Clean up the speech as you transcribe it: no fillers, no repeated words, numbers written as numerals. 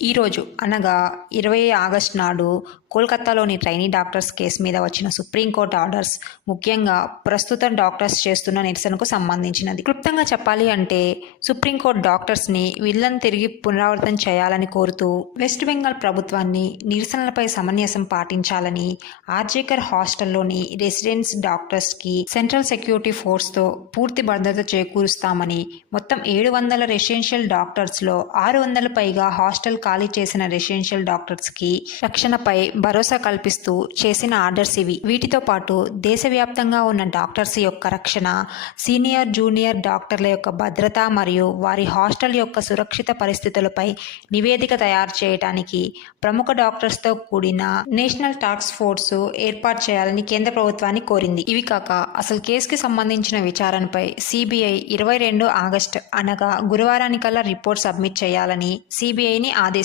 ఈరోజు అనగా 20 ఆగస్టు నాడు కోల్కతాలోని ట్రైనీ డాక్టర్స్ కేసు మీద వచ్చిన సుప్రీంకోర్టు ఆర్డర్స్ ముఖ్యంగా ప్రస్తుతం డాక్టర్స్ చేస్తున్న నిరసనకు సంబంధించినది. క్లుప్తంగా చెప్పాలి అంటే సుప్రీంకోర్టు డాక్టర్స్ని వీళ్ళని తిరిగి పునరావృతం చేయాలని కోరుతూ వెస్ట్ బెంగాల్ ప్రభుత్వాన్ని నిరసనలపై సమన్యాసం పాటించాలని ఆర్జేకర్ హాస్టల్లోని రెసిడెన్స్ డాక్టర్స్కి సెంట్రల్ సెక్యూరిటీ ఫోర్స్తో పూర్తి భద్రత చేకూరుస్తామని మొత్తం 700 రెసిడెన్షియల్ డాక్టర్స్లో 600 పైగా హాస్టల్ ఖాళీ చేసిన రెసిడెన్షియల్ డాక్టర్స్కి రక్షణపై భరోసా కల్పిస్తూ చేసిన ఆర్డర్స్ ఇవి. వీటితో పాటు దేశవ్యాప్తంగా ఉన్న డాక్టర్స్ యొక్క రక్షణ, సీనియర్ జూనియర్ డాక్టర్ల యొక్క భద్రత మరియు వారి హాస్టల్ యొక్క సురక్షిత పరిస్థితులపై నివేదిక తయారు చేయడానికి ప్రముఖ డాక్టర్స్తో కూడిన నేషనల్ టాస్క్ ఫోర్స్ ఏర్పాటు చేయాలని కేంద్ర ప్రభుత్వాన్ని కోరింది. ఇవి కాక అసలు కేసుకి సంబంధించిన విచారణపై సిబిఐ 22 ఆగస్టు అనగా గురువారానికల్లా రిపోర్ట్ సబ్మిట్ చేయాలని సిబిఐని ఆదేశించింది.